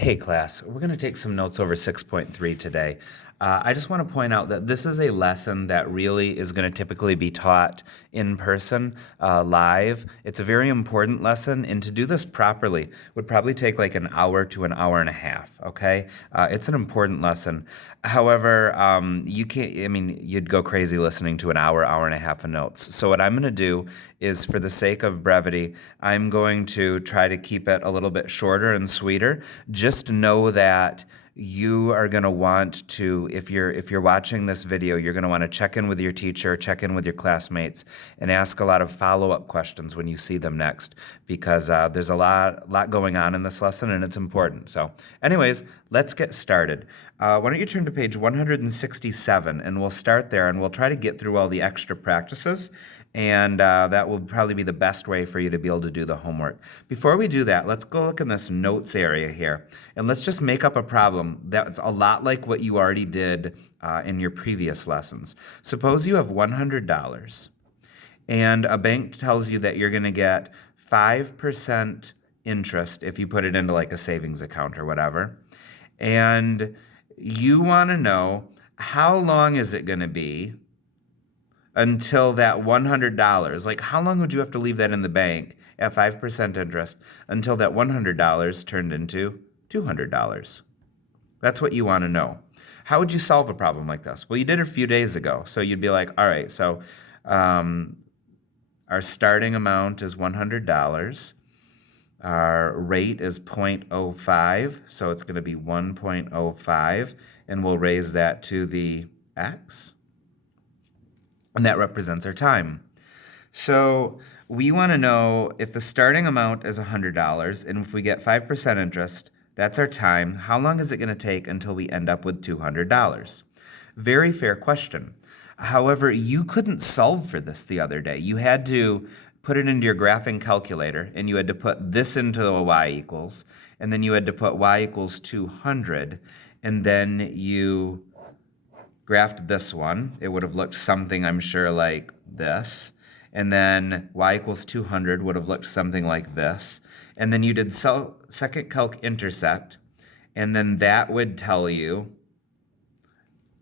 Hey class, we're going to take some notes over 6.3 today. I just want to point out that this is a lesson that really is going to typically be taught in person, live. It's a very important lesson, and to do this properly would probably take like an hour to an hour and a half, okay? It's an important lesson. However, you can't, you'd go crazy listening to an hour, hour and a half of notes. So what I'm going to do is, for the sake of brevity, I'm going to try to keep it a little bit shorter and sweeter. Just know that you are going to want to, if you're watching this video, you're going to want to check in with your teacher, check in with your classmates, and ask a lot of follow-up questions when you see them next, because there's a lot going on in this lesson, and it's important. So anyways, let's get started. Why don't you turn to page 167, and we'll start there, and we'll try to get through all the extra practices, and that will probably be the best way for you to be able to do the homework. Before we do that, let's go look in this notes area here, and let's just make up a problem that's a lot like what you already did in your previous lessons. Suppose you have $100, and a bank tells you that you're going to get 5% interest if you put it into like a savings account or whatever, and you want to know how long is it going to be until that $100, like how long would you have to leave that in the bank at 5% interest until that $100 turned into $200? That's what you want to know. How would you solve a problem like this? Well, you did it a few days ago. So you'd be like, all right, so our starting amount is $100. Our rate is 0.05, so it's going to be 1.05, and we'll raise that to the x. And that represents our time. So we want to know if the starting amount is $100, and if we get 5% interest, that's our time. How long is it going to take until we end up with $200? Very fair question. However, you couldn't solve for this the other day. You had to put it into your graphing calculator, and you had to put this into a y equals, and then you had to put y equals 200, and then you graphed this one. It would have looked something, I'm sure, like this. And then y equals 200 would have looked something like this. And then you did second calc intersect, and then that would tell you,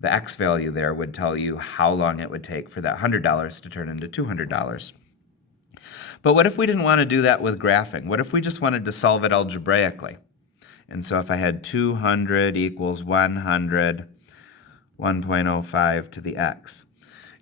the x value there would tell you how long it would take for that $100 to turn into $200. But what if we didn't want to do that with graphing? What if we just wanted to solve it algebraically? And so if I had 200 equals 100, 1.05 to the x.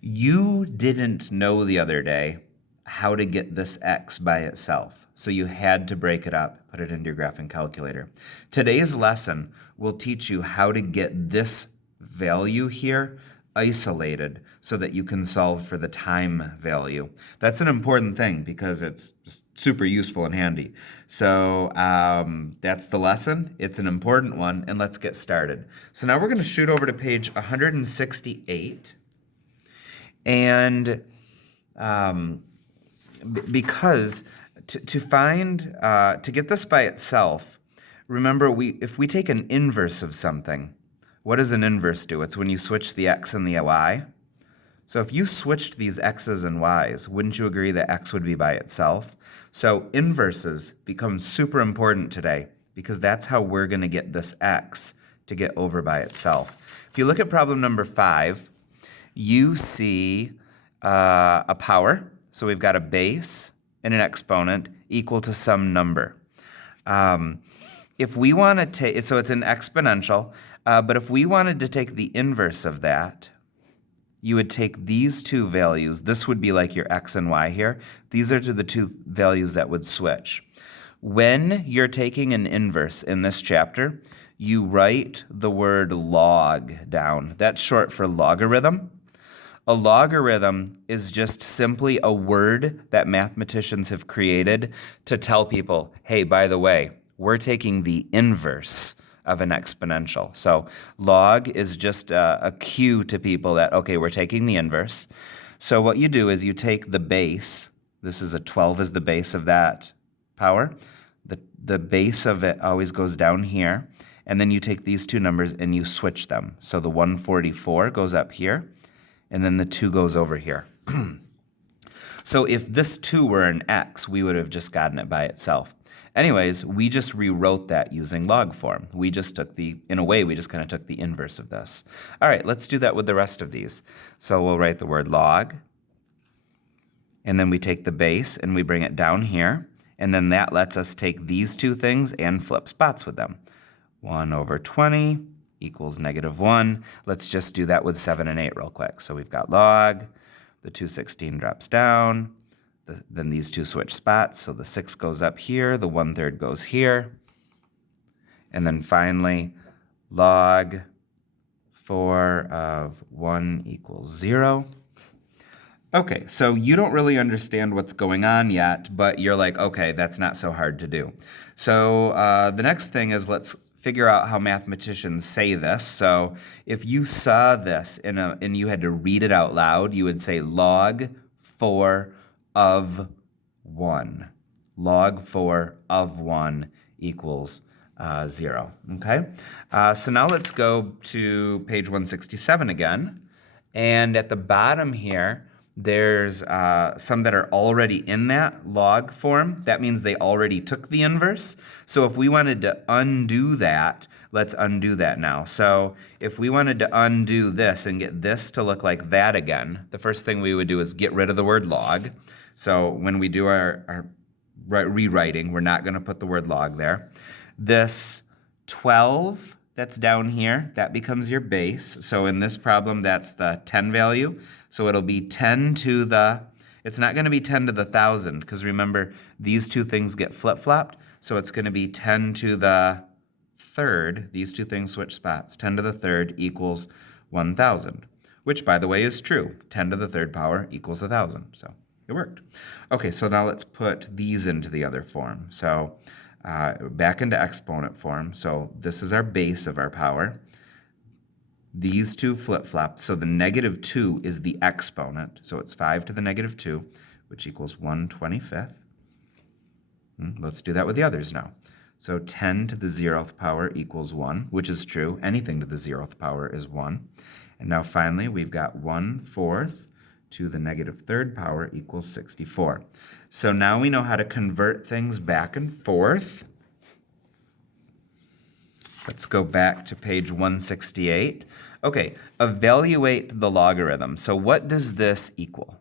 You didn't know the other day how to get this x by itself, so you had to break it up, put it into your graphing calculator. Today's lesson will teach you how to get this value here isolated so that you can solve for the time value. That's an important thing because it's just super useful and handy. So that's the lesson. It's an important one, and let's get started. So now we're going to shoot over to page 168, and because to get this by itself, remember if we take an inverse of something, what does an inverse do? It's when you switch the x and the y. So if you switched these x's and y's, wouldn't you agree that x would be by itself? So inverses become super important today because that's how we're going to get this x to get over by itself. If you look at problem number 5, you see a power. So we've got a base and an exponent equal to some number. If we want to take, so it's an exponential, but if we wanted to take the inverse of that, you would take these two values. This would be like your x and y here. These are the two values that would switch. When you're taking an inverse in this chapter, you write the word log down. That's short for logarithm. A logarithm is just simply a word that mathematicians have created to tell people, hey, by the way, we're taking the inverse of an exponential. So log is just a cue to people that, okay, we're taking the inverse. So what you do is you take the base. This is a 12 is the base of that power. The base of it always goes down here. And then you take these two numbers and you switch them. So the 144 goes up here, and then the 2 goes over here. So if this 2 were an x, we would have just gotten it by itself. Anyways, we just rewrote that using log form. We just took in a way, we just kind of took the inverse of this. All right, let's do that with the rest of these. So we'll write the word log, and then we take the base and we bring it down here, and then that lets us take these two things and flip spots with them. 1 over 20 equals -1. Let's just do that with 7 and 8 real quick. So we've got log, the 216 drops down, then these two switch spots, so the 6 goes up here, the 1/3 goes here, and then finally log 4 of 1 equals 0. Okay, so you don't really understand what's going on yet, but you're like, okay, that's not so hard to do. So the next thing is let's figure out how mathematicians say this. So if you saw this and you had to read it out loud, you would say log 4 of 1. Log 4 of 1 equals 0, okay? So now let's go to page 167 again. And at the bottom here, there's some that are already in that log form. That means they already took the inverse. So if we wanted to undo that, let's undo that now. So if we wanted to undo this and get this to look like that again, the first thing we would do is get rid of the word log. So when we do our rewriting, we're not going to put the word log there. This 12 that's down here, that becomes your base. So in this problem, that's the 10 value. So it'll be 10 to the, it's not going to be 10 to the 1,000, because remember, these two things get flip-flopped. So it's going to be 10 to the 3rd. These two things switch spots. 10 to the 3rd equals 1,000, which, by the way, is true. 10 to the 3rd power equals 1,000. So it worked. Okay, so now let's put these into the other form. So back into exponent form. So this is our base of our power. These two flip-flop, so the -2 is the exponent. So it's 5 to the -2, which equals 1/25. Let's do that with the others now. So 10 to the 0th power equals 1, which is true. Anything to the 0th power is 1. And now finally, we've got 1/4 to the -3rd power equals 64. So now we know how to convert things back and forth. Let's go back to page 168. Okay, evaluate the logarithm. So what does this equal?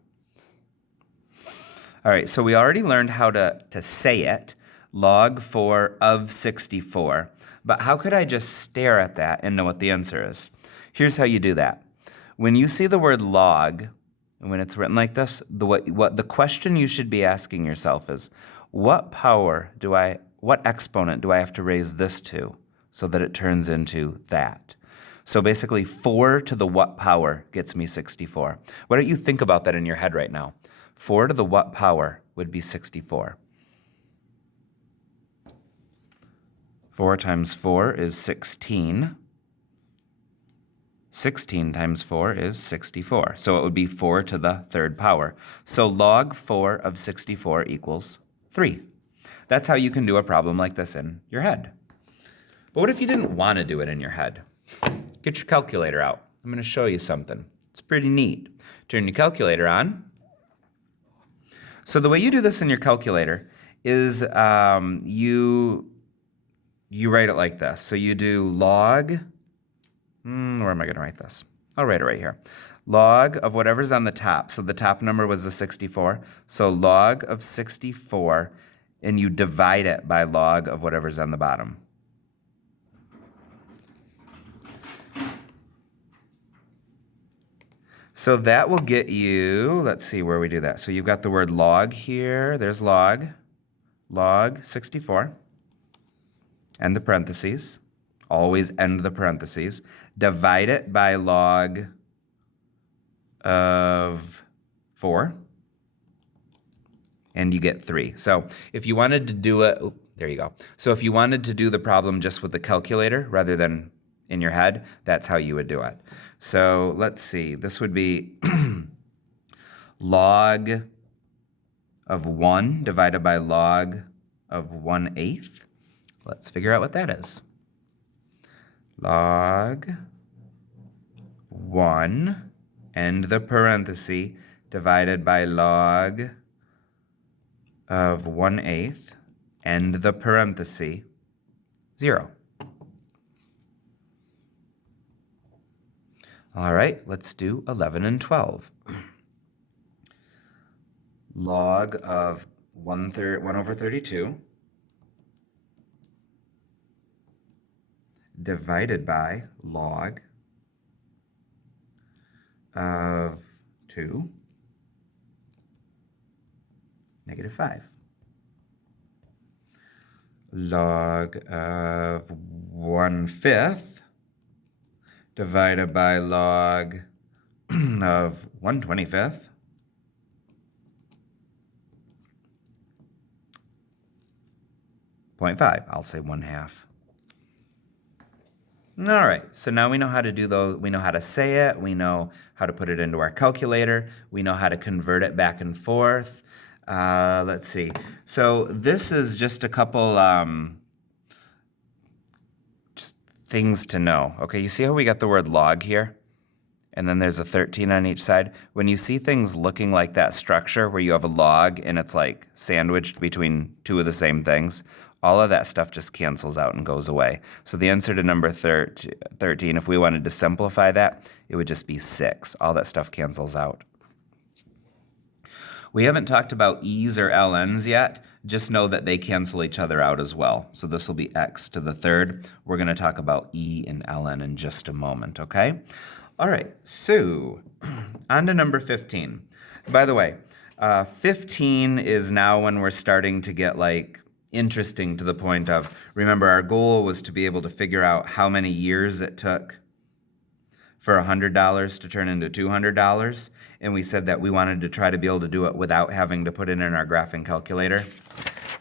All right, so we already learned how to say it, log 4 of 64. But how could I just stare at that and know what the answer is? Here's how you do that. When you see the word log, and when it's written like this, the question you should be asking yourself is, what exponent do I have to raise this to so that it turns into that? So basically, 4 to the what power gets me 64. Why don't you think about that in your head right now? 4 to the what power would be 64. 4 times 4 is 16. 16 times 4 is 64. So it would be 4 to the 3rd power. So log 4 of 64 equals 3. That's how you can do a problem like this in your head. But what if you didn't want to do it in your head? Get your calculator out. I'm going to show you something. It's pretty neat. Turn your calculator on. So the way you do this in your calculator is you write it like this. So you do log, where am I going to write this? I'll write it right here. Log of whatever's on the top. So the top number was the 64. So log of 64, and you divide it by log of whatever's on the bottom. So that will get you, let's see where we do that. So you've got the word log here. There's log 64, end the parentheses. Always end the parentheses. Divide it by log of 4, and you get 3. So if you wanted to do it, there you go. So if you wanted to do the problem just with the calculator rather than in your head, that's how you would do it. So let's see, this would be log of 1 divided by log of 1/8. Let's figure out what that is. Log 1, end the parenthesis, divided by log of 1/8, end the parenthesis, 0. All right, let's do 11 and 12. Log of 1 over 32 divided by log of 2, negative 5. Log of 1/5 divided by log of 1/25. 0.5, I'll say 1/2. All right, so now we know how to do those. We know how to say it. We know how to put it into our calculator. We know how to convert it back and forth. Let's see. So this is just a couple just things to know. Okay, you see how we got the word log here? And then there's a 13 on each side. When you see things looking like that structure where you have a log and it's like sandwiched between two of the same things, all of that stuff just cancels out and goes away. So the answer to number 13, if we wanted to simplify that, it would just be 6. All that stuff cancels out. We haven't talked about e's or ln's yet. Just know that they cancel each other out as well. So this will be x to the 3rd. We're going to talk about e and ln in just a moment, okay? All right, so on to number 15. By the way, 15 is now when we're starting to get like interesting to the point of, remember our goal was to be able to figure out how many years it took for $100 to turn into $200, and we said that we wanted to try to be able to do it without having to put it in our graphing calculator.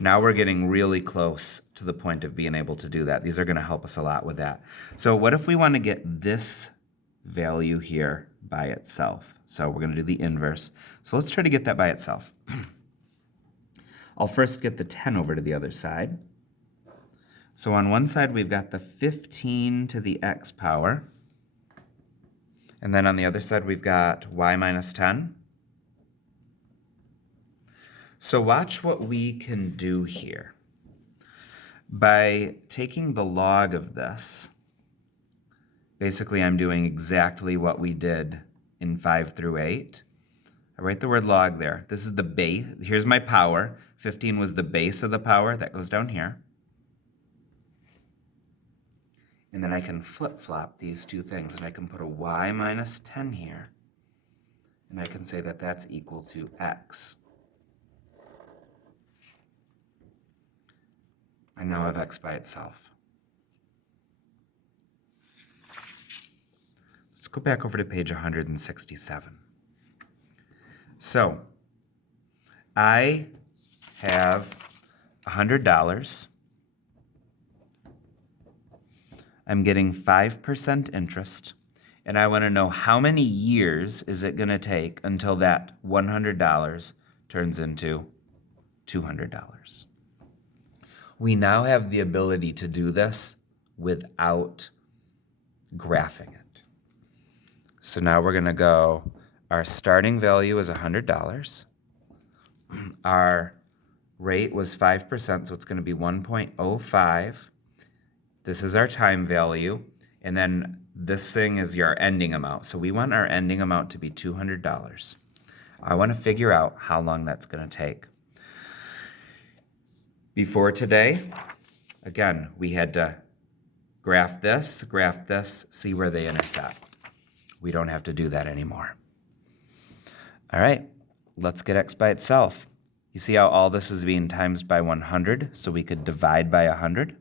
Now we're getting really close to the point of being able to do that. These are going to help us a lot with that. So what if we want to get this value here by itself? So we're going to do the inverse. So let's try to get that by itself. I'll first get the 10 over to the other side. So on one side, we've got the 15 to the x power. And then on the other side, we've got y minus 10. So watch what we can do here. By taking the log of this, basically I'm doing exactly what we did in 5 through 8. I write the word log there. This is the base. Here's my power. 15 was the base of the power. That goes down here. And then I can flip-flop these two things, and I can put a y minus 10 here. And I can say that that's equal to x. I now have x by itself. Let's go back over to page 167. So, I have $100. I'm getting 5% interest, and I want to know how many years is it going to take until that $100 turns into $200. We now have the ability to do this without graphing it. So now we're going to go, our starting value is $100. Our rate was 5%, so it's going to be 1.05. This is our time value, and then this thing is your ending amount. So we want our ending amount to be $200. I want to figure out how long that's going to take. Before today, again, we had to graph this, see where they intersect. We don't have to do that anymore. All right, let's get x by itself. You see how all this is being times by 100, so we could divide by 100?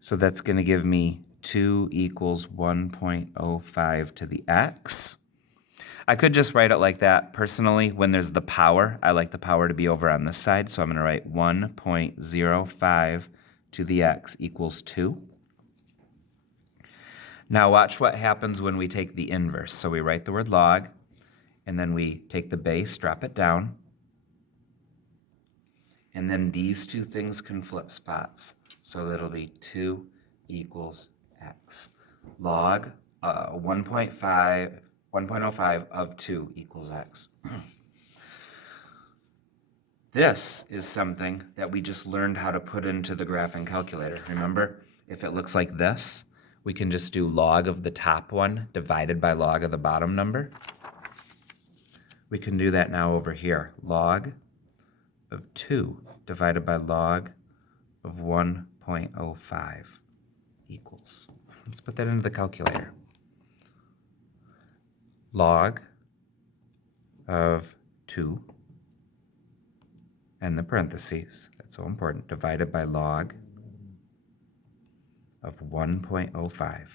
So that's going to give me 2 equals 1.05 to the x. I could just write it like that. Personally, when there's the power, I like the power to be over on this side, so I'm going to write 1.05 to the x equals 2. Now watch what happens when we take the inverse. So we write the word log, and then we take the base, drop it down, and then these two things can flip spots. So that'll be 2 equals x. Log 1.05 of 2 equals x. This is something that we just learned how to put into the graphing calculator. Remember, if it looks like this, we can just do log of the top one divided by log of the bottom number. We can do that now over here. Log of 2 divided by log of 1.05 equals. Let's put that into the calculator. Log of 2 and the parentheses, that's so important, divided by log of 1.05,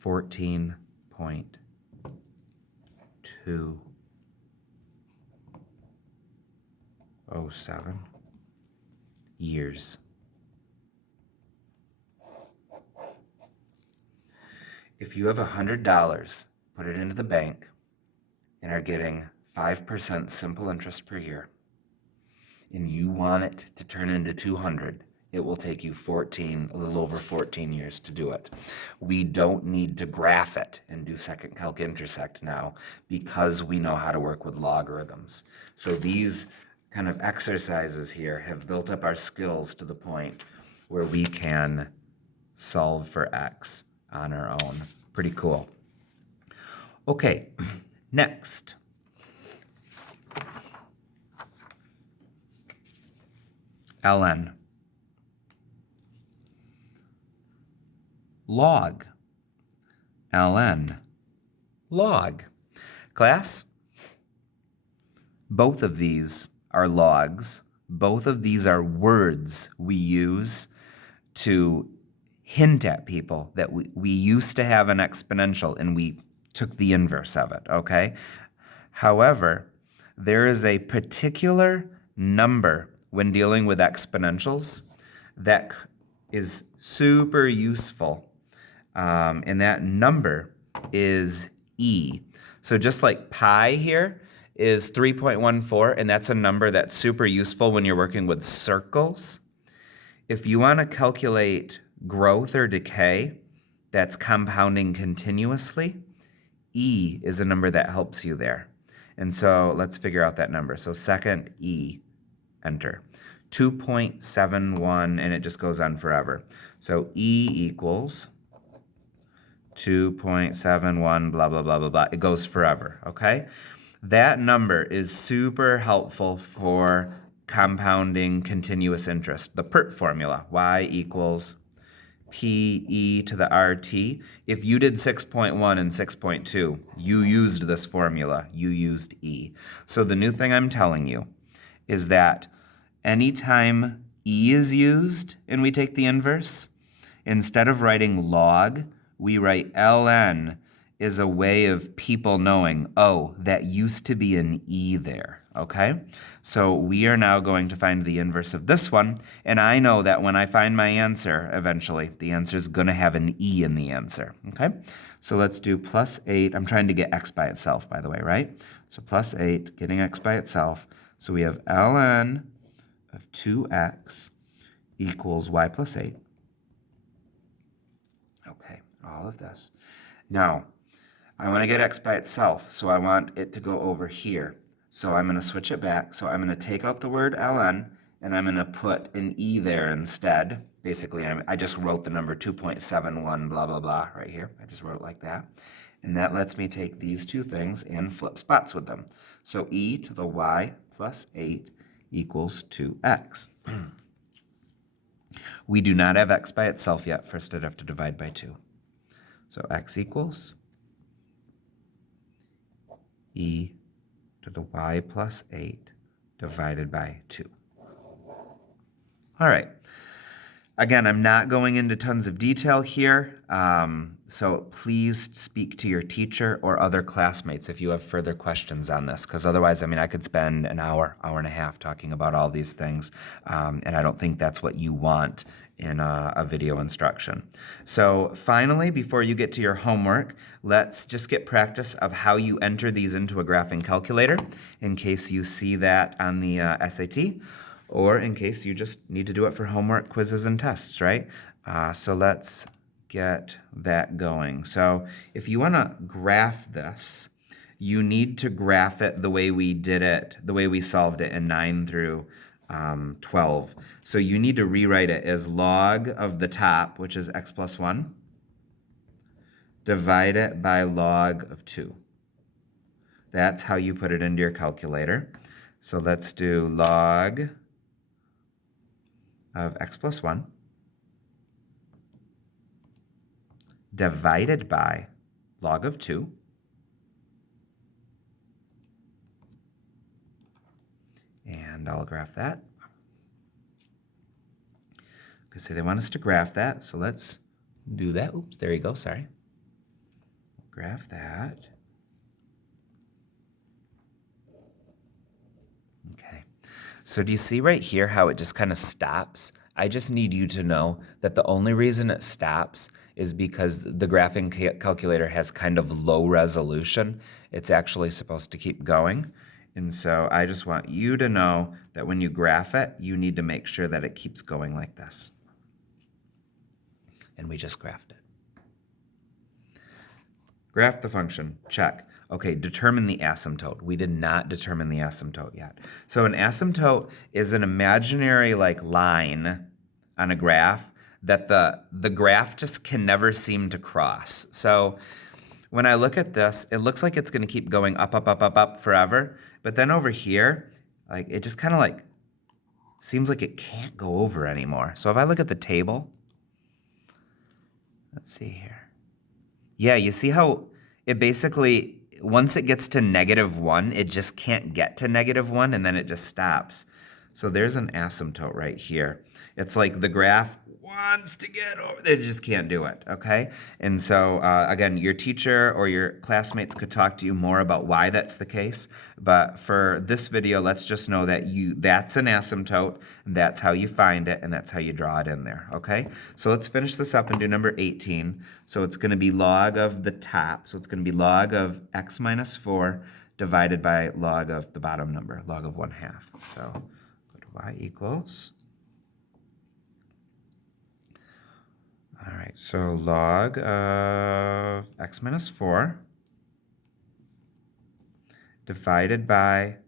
14.207 years. If you have $100, put it into the bank, and are getting 5% simple interest per year, and you want it to turn into 200, it will take you a little over 14 years to do it. We don't need to graph it and do second calc intersect now because we know how to work with logarithms. So these kind of exercises here have built up our skills to the point where we can solve for x on our own. Pretty cool. Okay, next. ln. Log. ln. Log. Class, both of these are logs. Both of these are words we use to hint at people that we used to have an exponential and we took the inverse of it, okay? However, there is a particular number when dealing with exponentials that is super useful, and that number is e. So just like pi here is 3.14, and that's a number that's super useful when you're working with circles. If you want to calculate growth or decay that's compounding continuously, e is a number that helps you there. And so let's figure out that number. So second e, enter. 2.71, and it just goes on forever. So e equals 2.71, blah, blah, blah, blah, blah. It goes forever, okay? That number is super helpful for compounding continuous interest. The Pert formula, y equals PE to the RT. If you did 6.1 and 6.2, you used this formula. You used E. So the new thing I'm telling you is that anytime E is used and we take the inverse, instead of writing log, we write ln is a way of people knowing, oh, that used to be an E there, okay? So we are now going to find the inverse of this one, and I know that when I find my answer eventually, the answer is going to have an E in the answer, okay? So let's do plus 8. I'm trying to get x by itself, by the way, right? So plus 8, getting x by itself. So we have ln of 2x equals y plus 8. Okay, all of this. Now, I want to get x by itself, so I want it to go over here. So I'm going to switch it back. So I'm going to take out the word ln, and I'm going to put an e there instead. Basically, I just wrote the number 2.71, blah, blah, blah, right here. I just wrote it like that. And that lets me take these two things and flip spots with them. So e to the y plus 8 equals 2x. We do not have x by itself yet. First, I'd have to divide by 2. So x equals e to the y plus 8 divided by 2. All right. Again, I'm not going into tons of detail here, so please speak to your teacher or other classmates if you have further questions on this, because otherwise, I mean, I could spend an hour and a half talking about all these things, and I don't think that's what you want in a video instruction. So finally, before you get to your homework, let's just get practice of how you enter these into a graphing calculator in case you see that on the SAT. Or in case you just need to do it for homework, quizzes, and tests, right? So let's get that going. So if you want to graph this, you need to graph it the way we did it, the way we solved it in 9 through 12. So you need to rewrite it as log of the top, which is x plus 1, divide it by log of 2. That's how you put it into your calculator. So let's do log of x plus 1 divided by log of 2 and I'll graph that. Because they want us to graph that, so let's do that. Oops, there you go, sorry. Graph that. Okay, so do you see right here how it just kind of stops? I just need you to know that the only reason it stops is because the graphing calculator has kind of low resolution. It's actually supposed to keep going. And so I just want you to know that when you graph it, you need to make sure that it keeps going like this. And we just graphed it. Graph the function, check. Okay, determine the asymptote. We did not determine the asymptote yet. So an asymptote is an imaginary line on a graph that the graph just can never seem to cross. So when I look at this, it looks like it's gonna keep going up, up, up, up, up forever. But then over here, it just kind of seems like it can't go over anymore. So if I look at the table, let's see here. Yeah, you see how it basically, once it gets to -1, it just can't get to -1 and then it just stops. So there's an asymptote right here. It's like the graph wants to get over, they just can't do it, okay? And so again, your teacher or your classmates could talk to you more about why that's the case, but for this video, let's just know that that's an asymptote, and that's how you find it, and that's how you draw it in there, okay? So let's finish this up and do number 18. So it's gonna be log of the top, so it's gonna be log of x minus 4 divided by log of the bottom number, log of 1/2. So go to y equals, all right, so log of x minus 4 divided by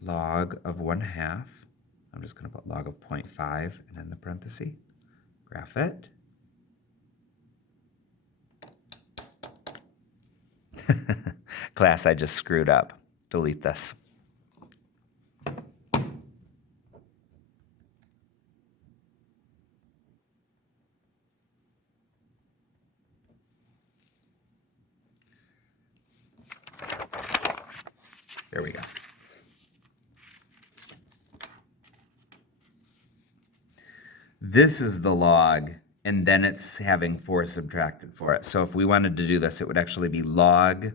log of 1/2. I'm just going to put log of 0.5 and in the parenthesis. Graph it. Class, I just screwed up. Delete this. There we go. This is the log, and then it's having 4 subtracted for it. So if we wanted to do this, it would actually be log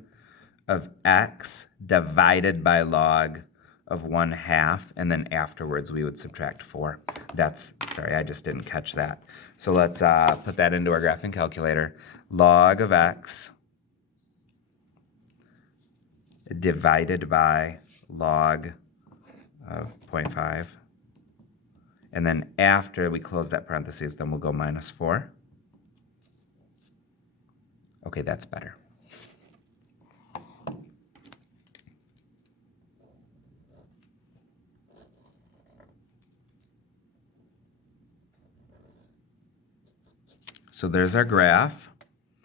of x divided by log of 1/2, and then afterwards we would subtract 4. Sorry, I just didn't catch that. So let's put that into our graphing calculator. Log of x divided by log of 0.5. And then after we close that parentheses, then we'll go -4. Okay, that's better. So there's our graph.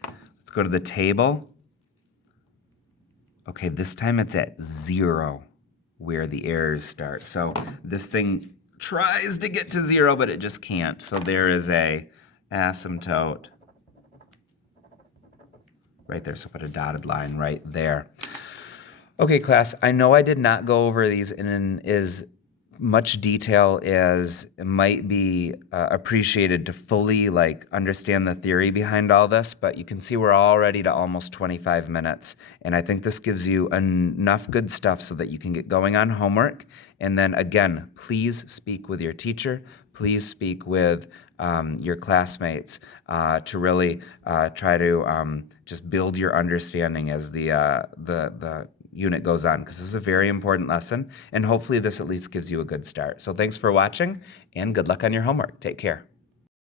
Let's go to the table. Okay, this time it's at 0 where the errors start. So this thing tries to get to 0, but it just can't. So there is a asymptote right there. So put a dotted line right there. Okay, class, I know I did not go over these in as much detail as might be appreciated to fully understand the theory behind all this, but you can see we're already to almost 25 minutes, and I think this gives you enough good stuff so that you can get going on homework. And then again, please speak with your teacher, please speak with your classmates to really try to just build your understanding as the unit goes on, because this is a very important lesson, and hopefully this at least gives you a good start. So thanks for watching, and good luck on your homework. Take care.